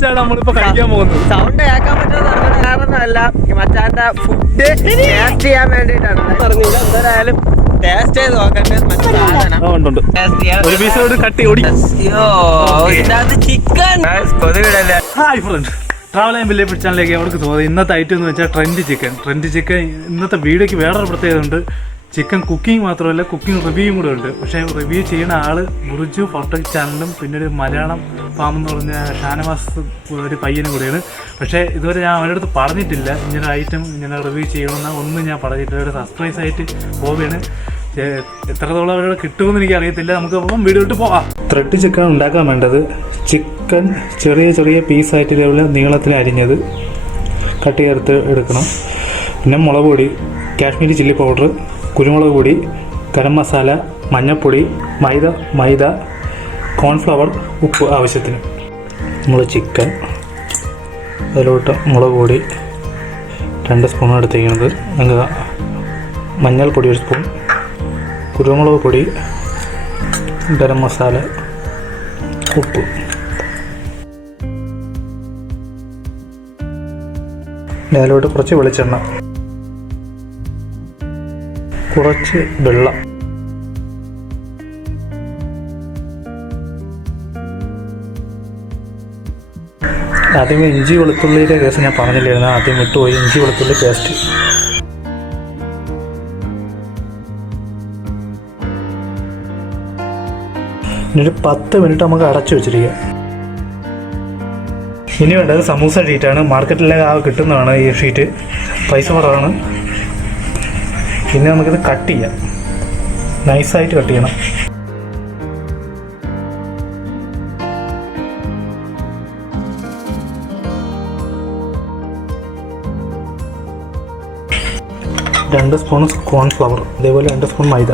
വെച്ചാണ് നമ്മളിപ്പോ കഴിക്കാൻ പോകുന്നത്. സൗണ്ട് കേൾക്കാൻ പറ്റുന്ന കാരണമല്ല, മച്ചാന്റെ ഫുഡ് ടേസ്റ്റ് ചെയ്യാൻ വേണ്ടിയിട്ടാണ്. എന്തായാലും ടേസ്റ്റ് ചെയ്ത് നോക്കട്ടെ. ഒരു പീസോട് കട്ടി ഓടി. ചിക്കൻ കൊതുകിടല്ലേ. Hi friends, travel and village ചാനലിലേക്ക് അവർക്ക് തോന്നുന്നത് ഇന്നത്തെ ഐറ്റം എന്ന് വെച്ചാൽ ട്രെൻഡ് ചിക്കൻ. ഇന്നത്തെ വീഡിയോയ്ക്ക് വേറൊരു പ്രത്യേകത ഉണ്ട്. ചിക്കൻ കുക്കിംഗ് മാത്രമല്ല, കുക്കിംഗ് റിവ്യൂയും കൂടെ ഉണ്ട്. പക്ഷേ റിവ്യൂ ചെയ്യുന്ന ആള് ബുർജു ഫോട്ടോക് ചാനലും പിന്നെ ഒരു മലയാളം ഫാം എന്ന് പറഞ്ഞ ഷാനവാസ് ഒരു പയ്യനും കൂടെയാണ്. പക്ഷേ ഇതുവരെ ഞാൻ അവരുടെ അടുത്ത് പറഞ്ഞിട്ടില്ല ഇങ്ങനെ ഐറ്റം ഇങ്ങനെ റിവ്യൂ ചെയ്യണമെന്ന് ഒന്നും ഞാൻ പറഞ്ഞിട്ടില്ല. ഒരു സർപ്രൈസ് ആയിട്ട് പോവുകയാണ്. എത്രത്തോളം അവരുടെ കിട്ടുമെന്ന് എനിക്ക് അറിയത്തില്ല. നമുക്ക് അപ്പം വീഡിയോ ഇട്ട് പോകാം. ത്രെഡ് ചിക്കൻ ഉണ്ടാക്കാൻ വേണ്ടത് ചിക്കൻ ചെറിയ ചെറിയ പീസായിട്ട് ഇതേപോലെ നീളത്തിൽ അരിഞ്ഞത് കട്ട് ചേർത്ത് എടുക്കണം. പിന്നെ മുളക് പൊടി, കാശ്മീരി ചില്ലി പൗഡർ, കുരുമുളക് പൊടി, ഗരം മസാല, മഞ്ഞൾപ്പൊടി, മൈദ, കോൺഫ്ലവർ, ഉപ്പ് ആവശ്യത്തിന്. നമ്മൾ ചിക്കൻ അതിലോട്ട് മുളക് പൊടി 2 സ്പൂൺ എടുത്തേക്കുന്നത്, മഞ്ഞൾപ്പൊടി 1 സ്പൂൺ, കുരുമുളക് പൊടി, ഗരം മസാല, ഉപ്പ്. അതിലോട്ട് കുറച്ച് വെളിച്ചെണ്ണ, കുറച്ച് വെള്ളം. ആദ്യമേ ഇഞ്ചി വെളുത്തുള്ളിയുടെ കേസ് ഞാൻ പറഞ്ഞില്ലായിരുന്നു, ആദ്യം വിട്ടുപോയി. ഇഞ്ചി വെളുത്തുള്ളി പേസ്റ്റ്. ഇനി 10 മിനിറ്റ് നമുക്ക് അടച്ചു വെച്ചിരിക്കുക. ഇനി വേണ്ടത് സമൂസ ഷീറ്റാണ്. മാർക്കറ്റിലെ കിട്ടുന്നതാണ് ഈ ഷീറ്റ്, പൈസ കുറവാണ്. പിന്നെ നമുക്കിത് കട്ട് ചെയ്യാം, നൈസായിട്ട് കട്ട് ചെയ്യണം. രണ്ട് സ്പൂൺ കോൺഫ്ലവർ, അതേപോലെ 2 സ്പൂൺ മൈദ,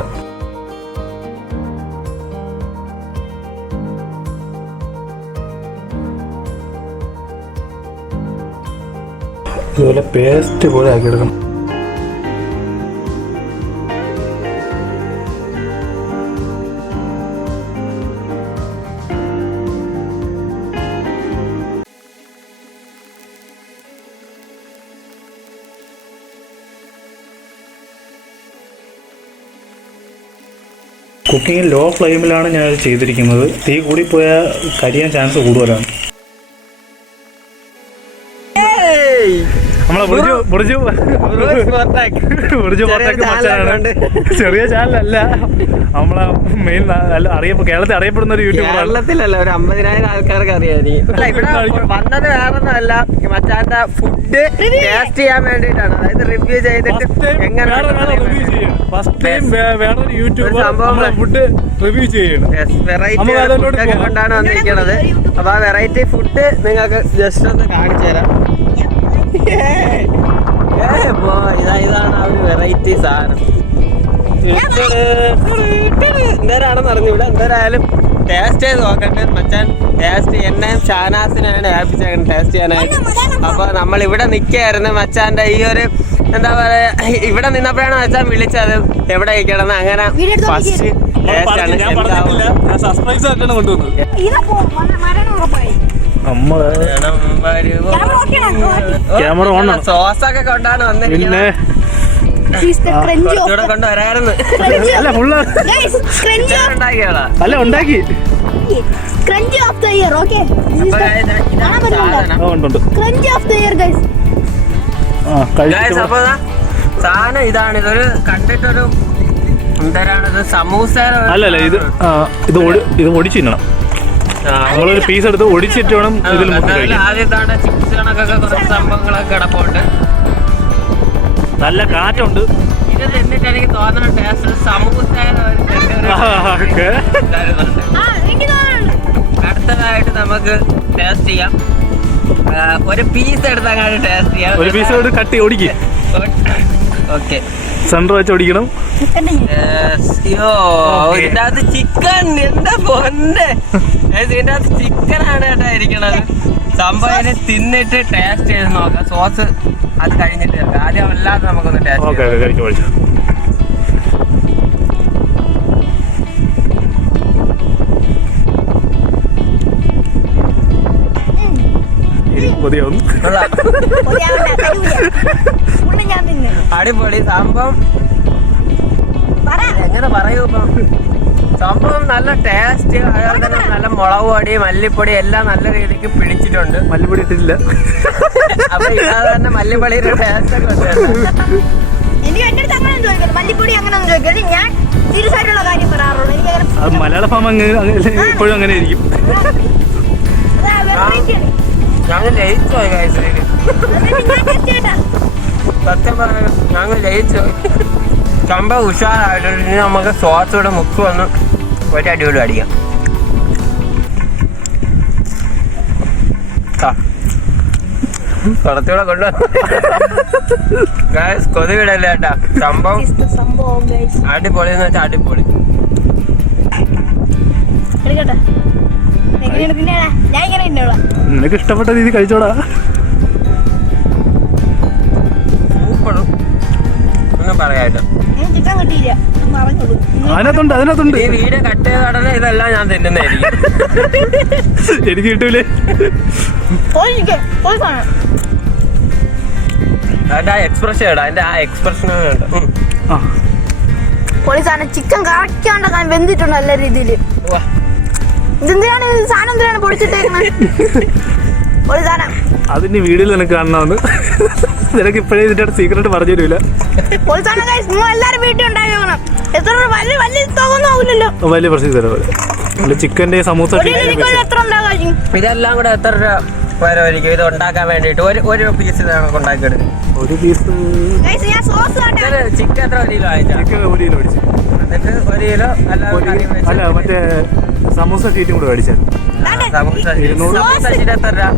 ഇതുപോലെ പേസ്റ്റ് പോലെ ആക്കിയെടുക്കണം. കുക്കിംഗ് ലോ ഫ്ലെയിമിലാണ് ഞാനത് ചെയ്തിരിക്കുന്നത്. തീ കൂടിപ്പോയാൽ കരിയാൻ ചാൻസ് കൂടുതലാണ്. നമ്മളെ ബുർജു മച്ചാനാണ്. ചെറിയ ചാനലല്ല, നമ്മളെ മെയിൻ കേരളത്തിൽ അറിയപ്പെടുന്ന ഒരു യൂട്യൂബർ. കേരളത്തിലല്ല, ഒരു 50,000 ആൾക്കാർക്ക് അറിയാമായിരിക്കും. വന്നത് വേറൊന്നുമല്ല, മച്ചാന്റെ ഫുഡ് ടേസ്റ്റ് ചെയ്യാൻ വേണ്ടിയിട്ടാണ്. അതായത് റിവ്യൂ ചെയ്തിട്ട് ഫസ്റ്റ് ടൈം വേറൊരു യൂട്യൂബർ ഫുഡ് റിവ്യൂ ചെയ്യണം. വെറൈറ്റി കൊണ്ടാണ് വന്നിരിക്കുന്നത്. അപ്പൊ ആ വെറൈറ്റി ഫുഡ് നിങ്ങൾക്ക് ജസ്റ്റ് ഒന്ന് കാണിച്ചു തരാം. ഇതാണ് ആ ഒരു വെറൈറ്റി സാധനം. എന്തേരാണെന്ന് അറിഞ്ഞൂടെ. എന്തായാലും ടേസ്റ്റ് ചെയ്ത് നോക്കട്ടെ. മച്ചാൻ ടേസ്റ്റ് എന്നെയും ഷാനാസിനെയാണ് ഏൽപ്പിച്ചേക്കണം ടേസ്റ്റ് ചെയ്യാനായിട്ട്. അപ്പോൾ നമ്മൾ ഇവിടെ നിൽക്കുകയായിരുന്നു. മച്ചാൻ്റെ ഈ ഒരു എന്താ പറയുക, ഇവിടെ നിന്നപ്പോഴാണ് മച്ചാൻ വിളിച്ചത് എവിടെ കഴിക്കണം. അങ്ങനെ ഫസ്റ്റ് ടേസ്റ്റ് ആണ്. Camera on. സോസൊക്കെ കൊണ്ടാണ് വന്നിരിക്കുന്നത്. കുറച്ചുകൂടെ കൊണ്ടുവരായിരുന്നു. അല്ല ഉണ്ടാക്കി. അപ്പൊ സാധനം ഇതാണ്. ഇതൊരു കണ്ടിട്ടൊരു എന്തരാണ് സമൂസ. അല്ലല്ല, ഇത് ഒടിച്ചു തിന്നണം. നമ്മളൊരു പീസ് എടുത്ത് ഒടിച്ചിട്ട് വേണം ഇതിൽ. ആദ്യത്താണ് ചിപ്സ് കണക്കൊക്കെ കുറച്ച് സംഭവങ്ങളൊക്കെ കിടപ്പുണ്ട്. നല്ല കാറ്റുണ്ട്. ഇത് തിന്നിട്ട് എനിക്ക് തോന്നുന്ന ടേസ്റ്റ് സമൂസ. അടുത്തതായിട്ട് നമുക്ക് ടേസ്റ്റ് ചെയ്യാം. ഒരു പീസ് എടുത്തങ്ങാണ്ട് ടേസ്റ്റ് ചെയ്യാം. ഒരു പീസ് കട്ടി ഓടിക്കുക. ഓക്കെ, സെന്റർ വെച്ച് ഓടിക്കണം. ഇതിന്റെ അകത്ത് ചിക്കൻ. എന്താ പൊന്നെ, ഇതിന്റെ അകത്ത് ചിക്കനാണ് കേട്ടോ ഇരിക്കണത്. സംഭവം തിന്നിട്ട് ടേസ്റ്റ് ചെയ്ത് നോക്കാം. സോസ് അത് കഴിഞ്ഞിട്ട് ആദ്യം അല്ലാതെ നമുക്കൊന്ന് ടേസ്റ്റ് ചെയ്യാം. കൊതിയാവുന്നു. അടിപൊളി സംഭവം. എങ്ങനെ പറയൂ ഇപ്പം? സംഭവം നല്ല ടേസ്റ്റ്, അതുപോലെ തന്നെ നല്ല മുളക് പൊടി മല്ലിപ്പൊടി എല്ലാം നല്ല രീതിക്ക് പിടിച്ചിട്ടുണ്ട്. മല്ലിപ്പൊടി ഇട്ടിട്ടില്ല. അപ്പൊ ഇതാതെ തന്നെ മല്ലിപ്പൊടിയുടെ ടേസ്റ്റ് ഒക്കെ ഉണ്ട്. മല്ലിപ്പൊടി അങ്ങനെ ചോദിക്കരുത്, ഞാൻ സീരിയസ് ആയിട്ടുള്ള കാര്യം പറയാറുള്ളൂ. അത് മലയാള ഫാം എപ്പോഴും അങ്ങനെ ആയിരിക്കും. ഞങ്ങൾ ലയിച്ചോ കഴിച്ചതിന് സത്യം പറയാം, ഞങ്ങൾ ലയിച്ചോ. സംഭവം ഉഷാറായിട്ടുണ്ട്. ഇനി നമുക്ക് സോസോടെ മുക്ക് വന്ന് ഒരു അടിപൊളി അടിക്കാം. കുറച്ചുകൂടെ കൊണ്ടുവന്നു കൊതി വിടല്ലേ കേട്ടാ. സംഭവം അടിപൊളി എന്ന് വെച്ചാൽ അടിപൊളി. നിനക്ക് ഇഷ്ടപ്പെട്ട രീതി കഴിച്ചോടാ. സൂപ്പറും ഒന്നും പറയാനില്ല. അതിനകത്തുണ്ട്. ഈ വീഡിയോ കട്ട് ചെയ്ത ഉടനെ ഇതെല്ലാം ഞാൻ തിന്നുന്നതായിരിക്കും. എനിക്ക് കിട്ടൂലേ. അതിന്റെ ആ എക്സ്പ്രഷൻ ഇടാം. അതിന്റെ ആ എക്സ്പ്രഷൻ ചിക്കൻ കറക്റ്റാണ്ട് വെന്തിട്ടുണ്ട് നല്ല രീതിയിൽ. ഇതെന്തിനാണ് സാധനം എന്തിനാണ് പൊടിച്ചിട്ടേക്കുന്നത്? അതിന്റെ വീഡിയോയിൽ നിനക്ക് കാണണമെന്ന് നിനക്ക് ഇപ്പോഴേ ഇതിന്റെ സീക്രട്ട് പറഞ്ഞു തരൂല. എല്ലാരും വീട്ടിൽ ഉണ്ടാക്കി നോക്കണം. എത്ര വലിയ തുകയൊന്നും ആവില്ലല്ലോ. വലിയ പ്രശ്നം തരാം. ചിക്കന്റെ സമൂസ എത്ര ഉണ്ടാകാം? ഇതെല്ലാം കൂടെ എത്ര രൂപ വരവായിരിക്കും ഇത് ഉണ്ടാക്കാൻ വേണ്ടിട്ട്? ഒരു പീസ് നമുക്ക് ഉണ്ടാക്കിയെടുക്കും. ഒരു പീസ് ചിക്കൻ എത്ര ഒരു കിലോ അയച്ചാൽ? ചിക്കൻ 1 കിലോ മേടിച്ചു. എന്നിട്ട് 1 കിലോ അല്ല മറ്റേ സമൂസ ഷീറ്റും കൂടെ മേടിച്ചാൽ സമൂസ ഷീറ്റ് എത്ര രൂപ?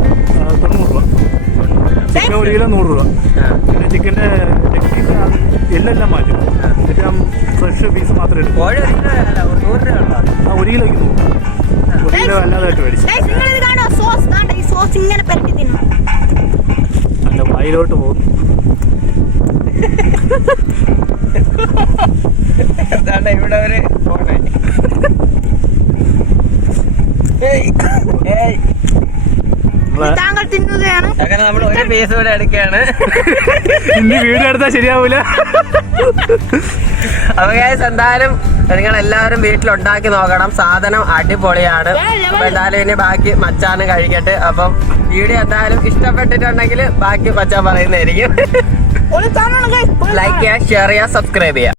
90 രൂപ. ചിക്കൻ 1 കിലോ 100 രൂപ. പിന്നെ ചിക്കൻ്റെ ലെഗ് പീസ് എല്ലാം മാറ്റും. എന്നിട്ട് ഫ്രഷ് പീസ് മാത്രമേ എടുക്കും. 1 കിലോ അല്ല 100 രൂപ ഉണ്ടോ? 1 കിലോയ്ക്ക് 1 കിലോ അല്ലാതായിട്ട് മേടിച്ചു. അല്ല വായിലോട്ട് പോകും. എന്താണ് ഇവിടെ ഒരു പോണേ? താങ്കൾ തിന്നുകയാണ്. അങ്ങനെ നമ്മൾ ഒരു പീസ് കൂടെ എടുക്കുകയാണ്. ഇനി വീഡിയോ എടുത്താൽ ശരിയാവൂല. അപ്പൊ ഗൈസ് എന്തായാലും നിങ്ങൾ എല്ലാവരും വീട്ടിലുണ്ടാക്കി നോക്കണം. സാധനം അടിപൊളിയാണ്. അപ്പൊ എന്തായാലും ഇനി ബാക്കി മച്ചാന് കഴിക്കട്ടെ. അപ്പം വീഡിയോ എന്തായാലും ഇഷ്ടപ്പെട്ടിട്ടുണ്ടെങ്കിൽ ബാക്കി മച്ചാൻ പറയുന്നതായിരിക്കും. ലൈക്ക് ചെയ്യുക, ഷെയർ ചെയ്യുക, സബ്സ്ക്രൈബ് ചെയ്യുക.